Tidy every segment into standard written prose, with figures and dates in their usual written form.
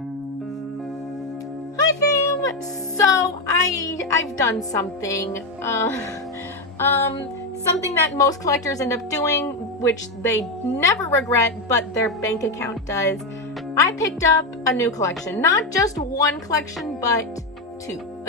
Hi fam! So I've done something. Something that most collectors end up doing, which they never regret, but their bank account does. I picked up a new collection. Not just one collection, but two.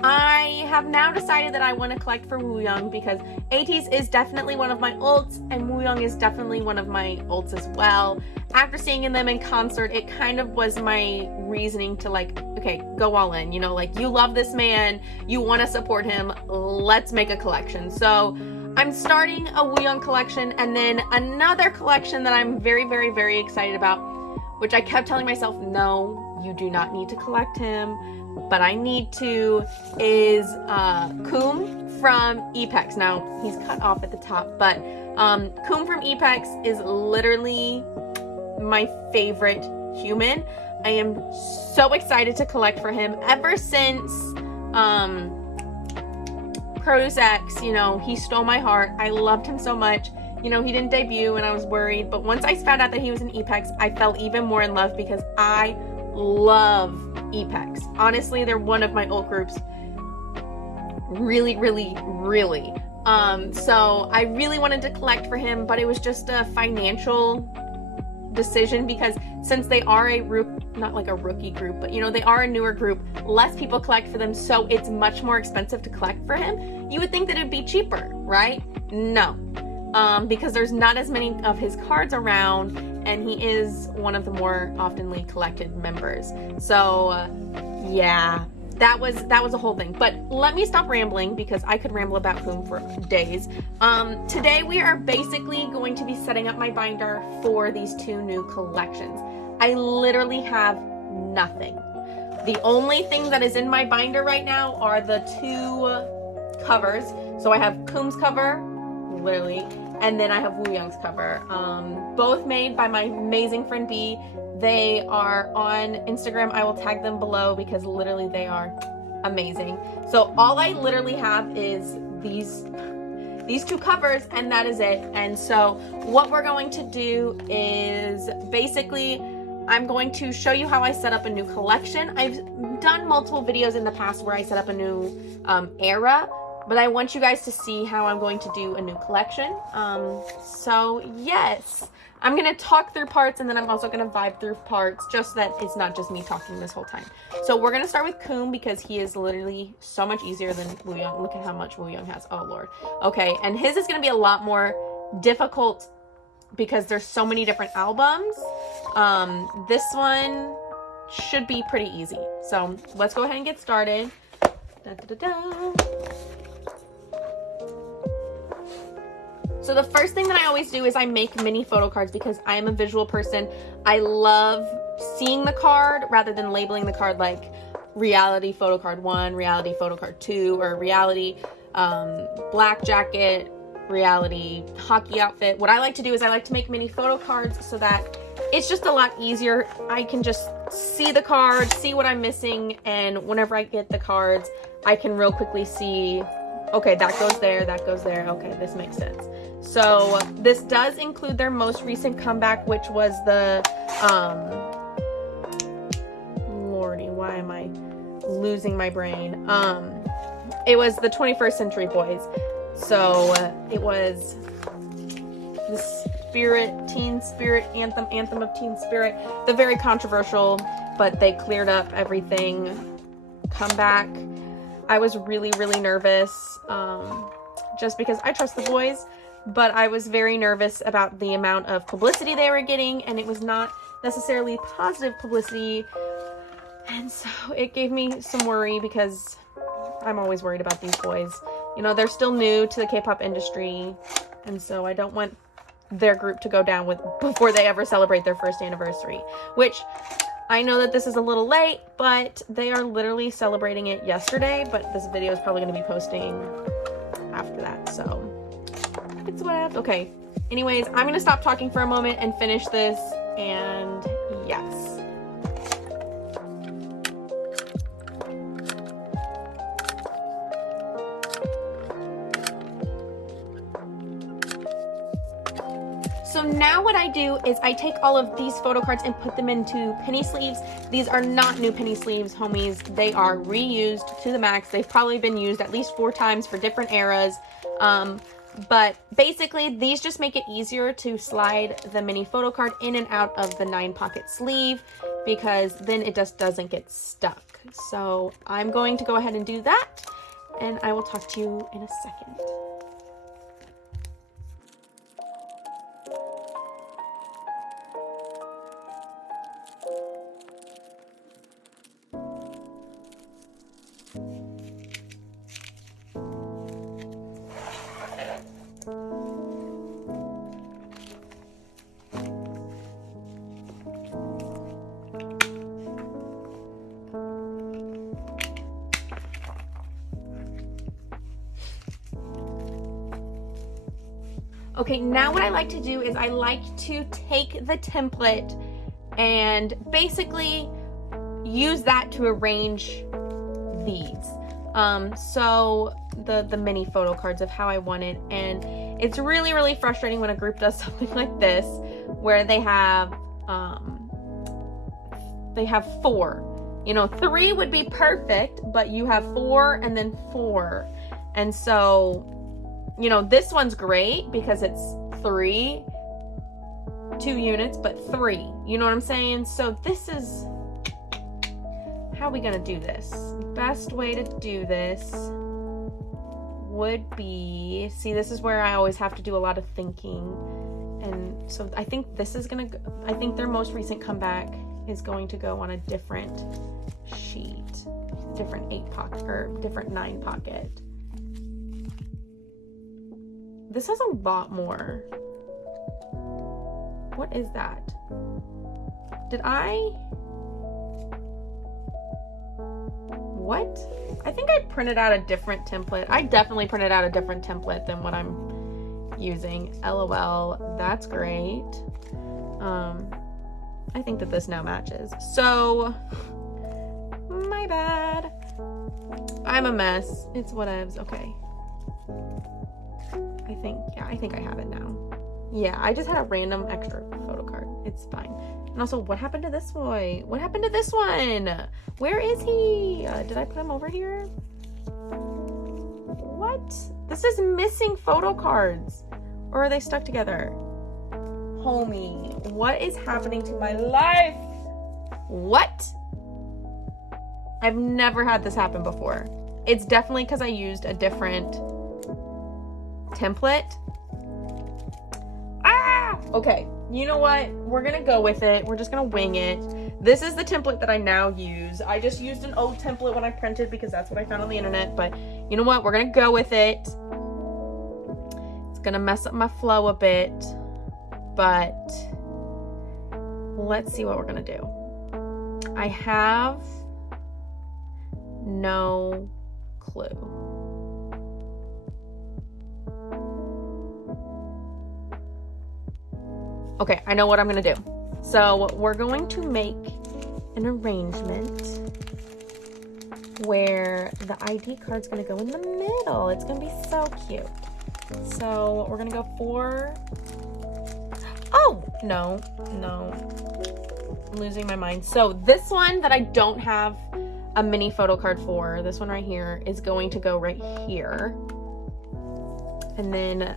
I have now decided that I want to collect for Wooyoung because Ateez is definitely one of my ults and Wooyoung is definitely one of my ults as well. After seeing them in concert, it kind of was my reasoning to like, okay, go all in, you know, like you love this man, you want to support him, let's make a collection. So I'm starting a Wooyoung collection and then another collection that I'm very, very, very excited about, which I kept telling myself, no, you do not need to collect him, but I need to, is Keum from Epex. Now, he's cut off at the top, but Keum from Epex is literally my favorite human. I am so excited to collect for him. Ever since Produce X, you know, he stole my heart. I loved him so much. You know, he didn't debut and I was worried, but once I found out that he was in Epex, I fell even more in love because I love Epex. Honestly, they're one of my ult groups. Really, really, really. So I really wanted to collect for him, but it was just a financial decision because since they are not like a rookie group, but you know, they are a newer group, less people collect for them, so it's much more expensive to collect for him. You would think that it'd be cheaper, right? No. Because there's not as many of his cards around and he is one of the more oftenly collected members. So yeah, that was a whole thing. But let me stop rambling because I could ramble about Keum for days. Today we are basically going to be setting up my binder for these two new collections. I literally have nothing. The only thing that is in my binder right now are the two covers. So I have Keum's cover, literally, and then I have Wooyoung's cover, both made by my amazing friend B. They are on Instagram. I will tag them below because literally they are amazing. So all I literally have is these two covers and that is it. And so what we're going to do is basically I'm going to show you how I set up a new collection. I've done multiple videos in the past where I set up a new era, but I want you guys to see how I'm going to do a new collection. So yes, I'm gonna talk through parts and then I'm also gonna vibe through parts, just that it's not just me talking this whole time. So we're gonna start with Keum because he is literally so much easier than Wooyoung. Look at how much Wooyoung has, oh Lord. Okay, and his is gonna be a lot more difficult because there's so many different albums. This one should be pretty easy. So let's go ahead and get started. Da, da, da, da. So the first thing that I always do is I make mini photo cards because I am a visual person. I love seeing the card rather than labeling the card like reality photo card 1, reality photo card 2, or reality black jacket, reality hockey outfit. What I like to do is I like to make mini photo cards so that it's just a lot easier. I can just see the card, see what I'm missing, and whenever I get the cards, I can real quickly see, okay, that goes there, that goes there. Okay, this makes sense. So this does include their most recent comeback, which was the, Lordy, why am I losing my brain? It was the 21st Century Boys. So it was the Teen Spirit Anthem of Teen Spirit, the very controversial, but they cleared up everything comeback. I was really, really nervous, just because I trust the boys, but I was very nervous about the amount of publicity they were getting, and it was not necessarily positive publicity, and so it gave me some worry because I'm always worried about these boys. You know, they're still new to the K-pop industry, and so I don't want their group to go down before they ever celebrate their first anniversary, which I know that this is a little late, but they are literally celebrating it yesterday, but this video is probably going to be posting after that, so it's what I have. Okay, anyways, I'm going to stop talking for a moment and finish this, and yes. So now what I do is I take all of these photo cards and put them into penny sleeves. These are not new penny sleeves, homies. They are reused to the max. They've probably been used at least 4 times for different eras. But basically, these just make it easier to slide the mini photo card in and out of the 9-pocket sleeve, because then it just doesn't get stuck. So I'm going to go ahead and do that, and I will talk to you in a second. Okay, now what I like to do is I like to take the template and basically use that to arrange these. So the mini photo cards of how I want it. And it's really, really frustrating when a group does something like this, where they have 4. You know, 3 would be perfect, but you have 4 and then 4. And so, you know, this one's great because it's 3, 2 units, but 3. You know what I'm saying? So this is, how are we gonna do this? Best way to do this would be, see, this is where I always have to do a lot of thinking. And so I think this is gonna go, I think their most recent comeback is going to go on a different sheet, different 8-pocket or different 9-pocket. This has a lot more. What is that? Did I? What? I think I printed out a different template. I definitely printed out a different template than what I'm using. LOL, that's great. I think that this now matches. So, my bad. I'm a mess. It's whatevs. Okay. I think I have it now. Yeah, I just had a random extra photo card. It's fine. And also, what happened to this boy? What happened to this one? Where is he? Did I put him over here? What? This is missing photo cards. Or are they stuck together? Homie, what is happening to my life? What? I've never had this happen before. It's definitely because I used a different template. Okay, you know what? We're gonna go with it. We're just gonna wing it. This is the template that I now use. I just used an old template when I printed because that's what I found on the internet, but you know what? We're gonna go with it. It's gonna mess up my flow a bit, but let's see what we're gonna do. I have no clue. Okay, I know what I'm gonna do. So we're going to make an arrangement where the ID card's gonna go in the middle. It's gonna be so cute. So we're gonna go for, oh, no, I'm losing my mind. So this one that I don't have a mini photo card for, this one right here, is going to go right here. And then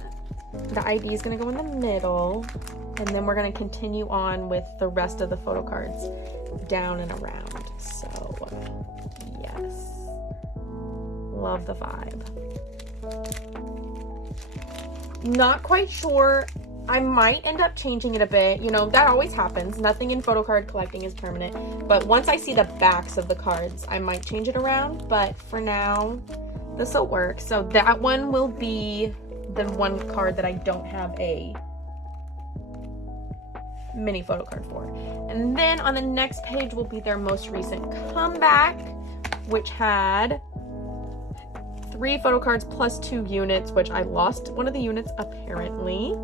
the ID is gonna go in the middle. And then we're going to continue on with the rest of the photo cards down and around. So, yes. Love the vibe. Not quite sure. I might end up changing it a bit. You know, that always happens. Nothing in photo card collecting is permanent. But once I see the backs of the cards, I might change it around. But for now, this will work. So that one will be the one card that I don't have a mini photo card for. And then on the next page will be their most recent comeback, which had 3 photo cards plus 2 units, which I lost one of the units apparently.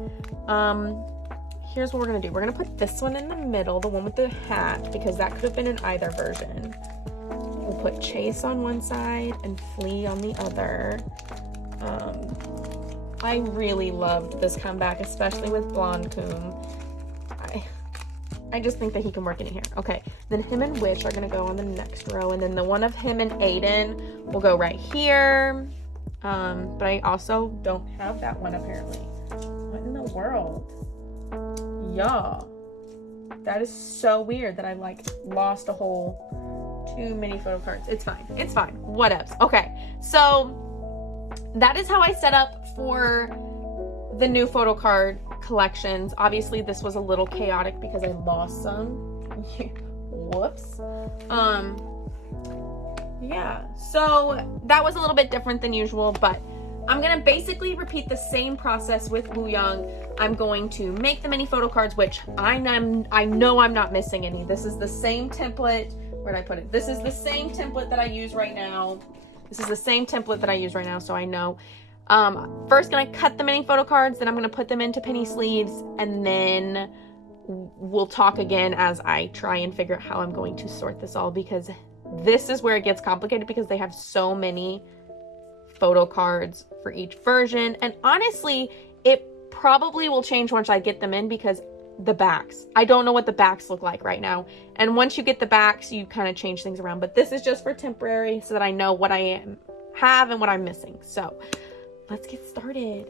Here's what we're gonna do. We're gonna put this one in the middle, the one with the hat, because that could have been in either version. We'll put Chase on one side and Flea on the other. I really loved this comeback, especially with Blonde Keum. I just think that he can work in here. Okay, then him and Wish are gonna go on the next row, and then the one of him and Aiden will go right here. But I also don't have that one apparently. What in the world? Y'all, that is so weird that I like lost a whole too many photo cards. It's fine. It's fine. Whatevs. Okay, so that is how I set up for the new photo card collections. Obviously this was a little chaotic because I lost some. Whoops. Yeah, so that was a little bit different than usual, but I'm gonna basically repeat the same process with Wooyoung. I'm going to make the mini photo cards, which I know I'm not missing any. This is the same template. Where'd I put it? This is the same template that I use right now. So I know. First gonna cut the mini photo cards, then I'm gonna put them into penny sleeves, and then we'll talk again as I try and figure out how I'm going to sort this all, because this is where it gets complicated because they have so many photo cards for each version. And honestly, it probably will change once I get them in, because the backs, I don't know what the backs look like right now. And once you get the backs, you kind of change things around. But this is just for temporary so that I know what I have and what I'm missing. So let's get started.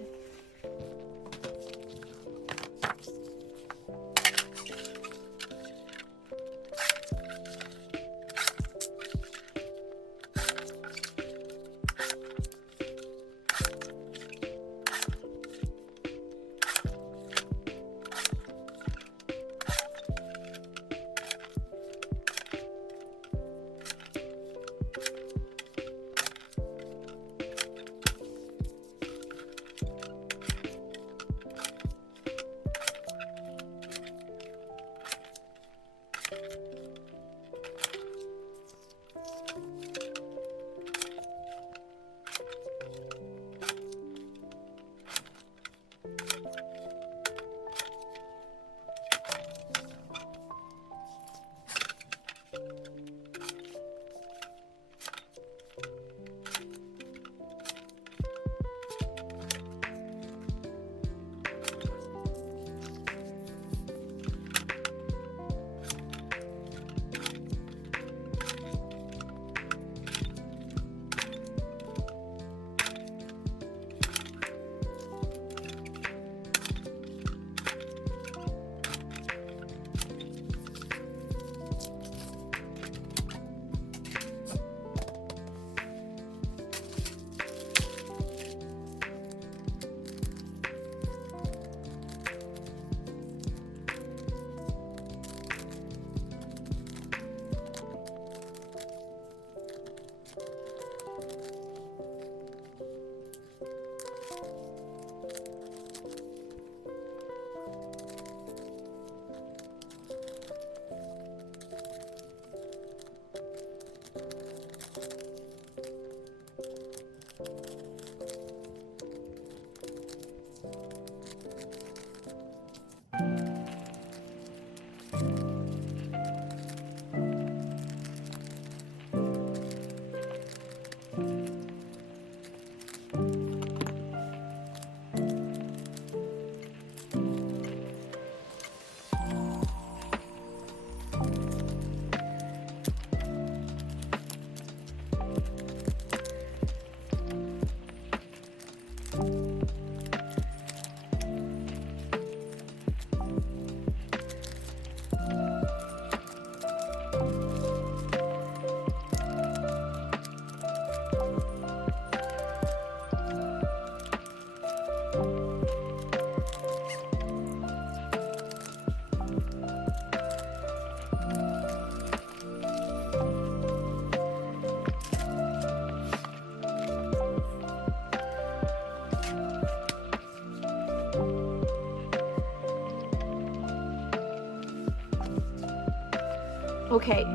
Okay,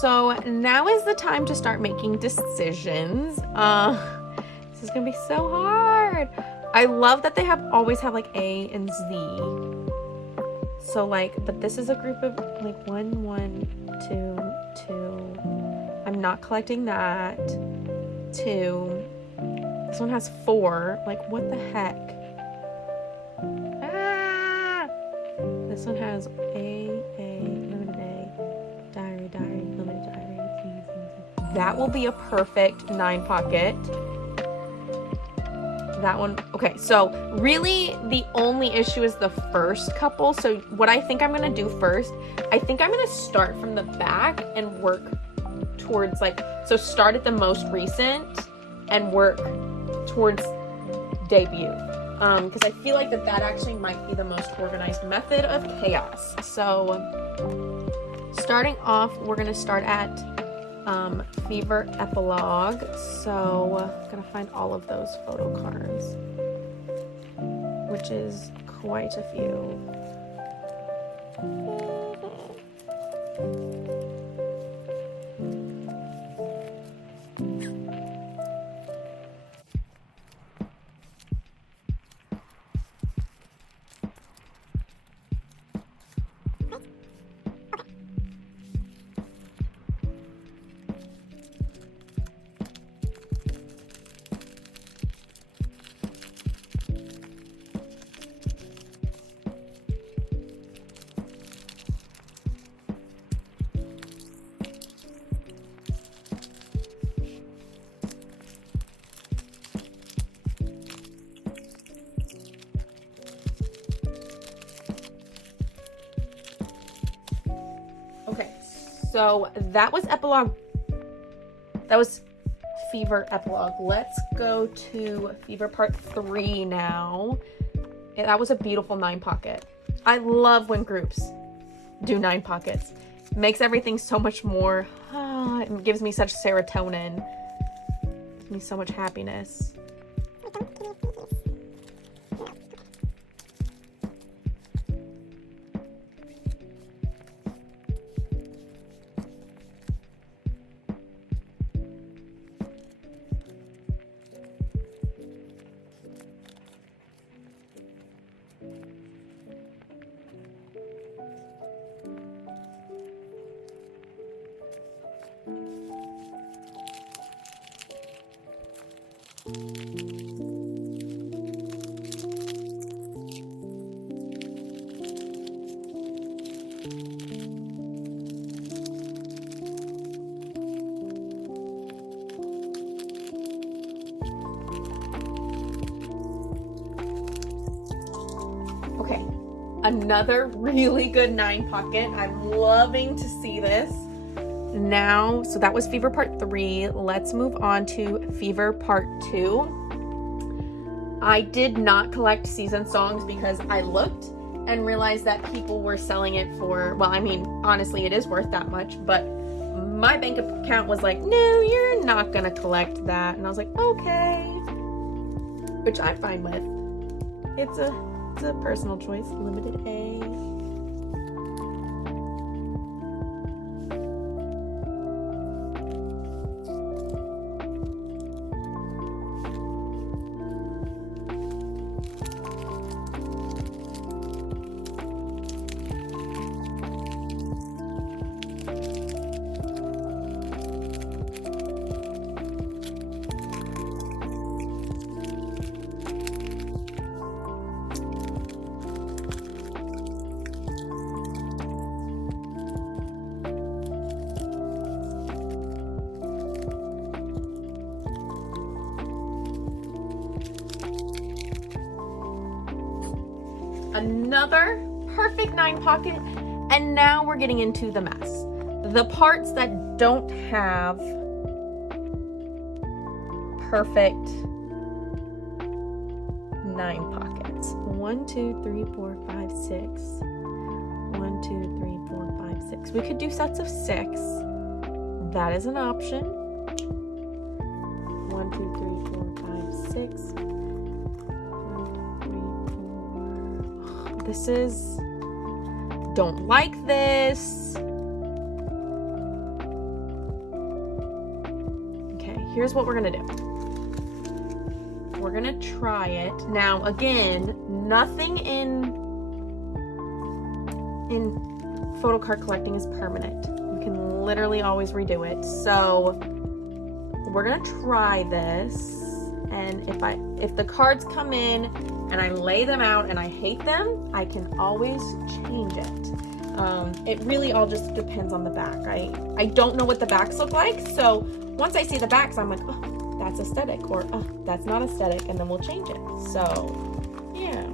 so now is the time to start making decisions. This is gonna be so hard. I love that they always have like A and Z. So like, but this is a group of like 1, 1, 2, 2. I'm not collecting that. 2. This one has 4. Like, what the heck? This one has limited diary, limited diary. That will be a perfect 9 pocket. That one, okay, so really the only issue is the first couple. So what I think I'm gonna do first, I think I'm gonna start from the back and work towards so start at the most recent and work towards debut. Because I feel like that actually might be the most organized method of chaos. So starting off, we're gonna start at Fever Epilogue. So I'm gonna find all of those photo cards, which is quite a few. Okay, so that was Epilogue. That was Fever Epilogue. Let's go to Fever Part 3 now. That was a beautiful 9 pocket. I love when groups do 9 pockets. It makes everything so much more, it gives me such serotonin. It gives me so much happiness. Okay, another really good 9 pocket. I'm loving to see this. Now, so that was Fever Part 3. Let's move on to Fever Part 2. I did not collect season songs because I looked and realized that people were selling it for, well, I mean, honestly, it is worth that much, but my bank account was like, no, you're not gonna collect that. And I was like, okay, which I'm fine with. It's a personal choice. Limited A. Another perfect 9 pocket, and now we're getting into the mess. The parts that don't have perfect 9 pockets. 1, 2, 3, 4, 5, 6. 1, 2, 3, 4, 5, 6. We could do sets of 6. That is an option. 1, 2, 3, 4, 5, 6. This is, don't like this. Okay, here's what we're gonna do. We're gonna try it. Now, again, nothing in Photocard collecting is permanent. You can literally always redo it. So we're gonna try this and if the cards come in and I lay them out and I hate them, I can always change it. It really all just depends on the back. I don't know what the backs look like, so once I see the backs, I'm like, oh, that's aesthetic, or oh, that's not aesthetic, and then we'll change it. So yeah.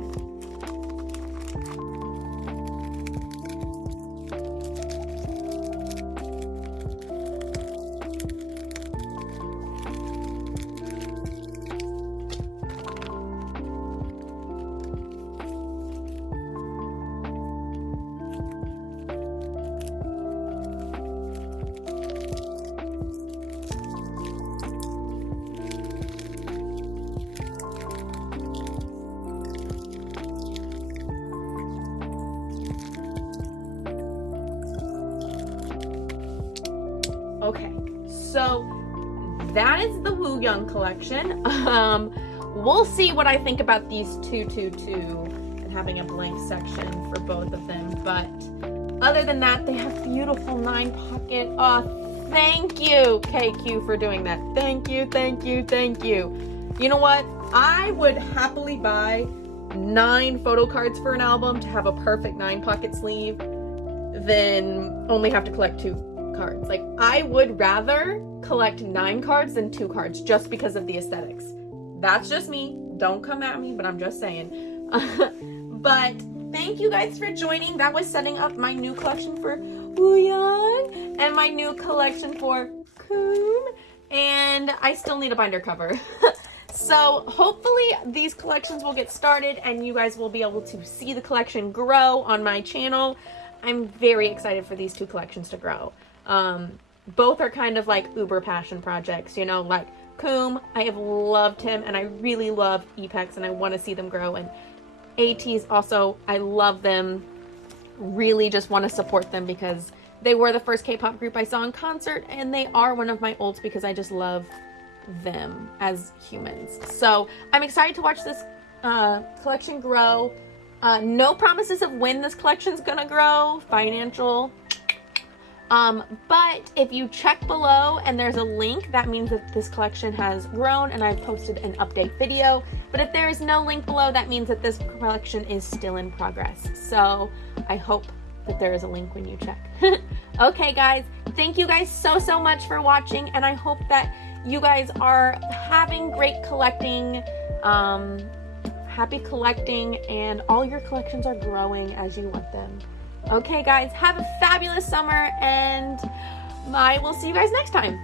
Okay, so that is the Wooyoung collection. We'll see what I think about these 222 and having a blank section for both of them. But other than that, they have beautiful 9 pocket. Oh, thank you, KQ, for doing that. Thank you, thank you, thank you. You know what? I would happily buy 9 photo cards for an album to have a perfect 9 pocket sleeve than only have to collect 2 cards. Like, I would rather collect 9 cards than 2 cards just because of the aesthetics. That's just me. Don't come at me, but I'm just saying. But thank you guys for joining. That was setting up my new collection for Wooyoung and my new collection for Keum. And I still need a binder cover. So hopefully these collections will get started and you guys will be able to see the collection grow on my channel. I'm very excited for these 2 collections to grow. Both are kind of like uber passion projects, you know, like Keum, I have loved him and I really love Epex and I want to see them grow. And Ateez also, I love them, really just want to support them because they were the first K-pop group I saw in concert and they are one of my ults because I just love them as humans. So I'm excited to watch this collection grow. No promises of when this collection's gonna grow, financial. But if you check below and there's a link, that means that this collection has grown and I've posted an update video. But if there is no link below, that means that this collection is still in progress. So I hope that there is a link when you check. Okay, guys, thank you guys so much for watching, and I hope that you guys are having great collecting, happy collecting, and all your collections are growing as you want them. Okay, guys, have a fabulous summer, and I will see you guys next time.